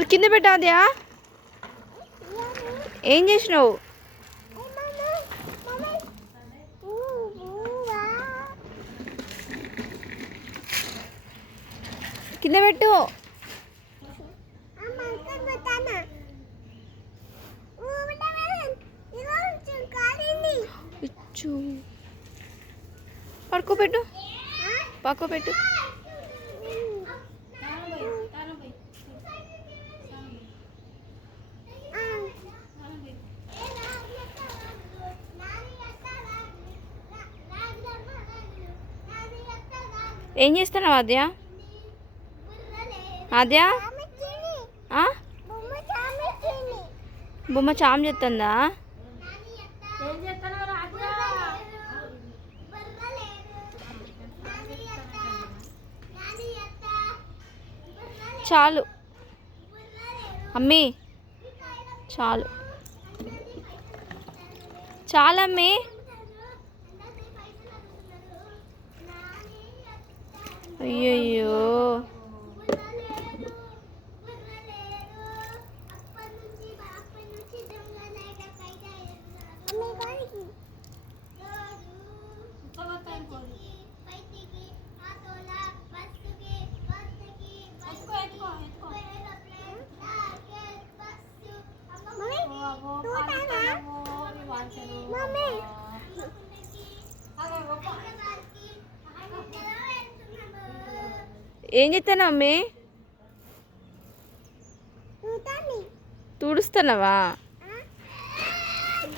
అది కింద పెట్టాద్యా. ఏం చేసినావు? కింద పెట్టు. పడుకోబెట్టు, పడుకోబెట్టు. ఏం చేస్తున్నావు ఆద్య? ఆద్య బొమ్మ చామ్ చేస్తుందా? చాలు అమ్మీ, చాలు చాలమ్మీ. అయ్యయ్యో, ఏం చేస్తాను అమ్మే? తుడుస్తున్నావా?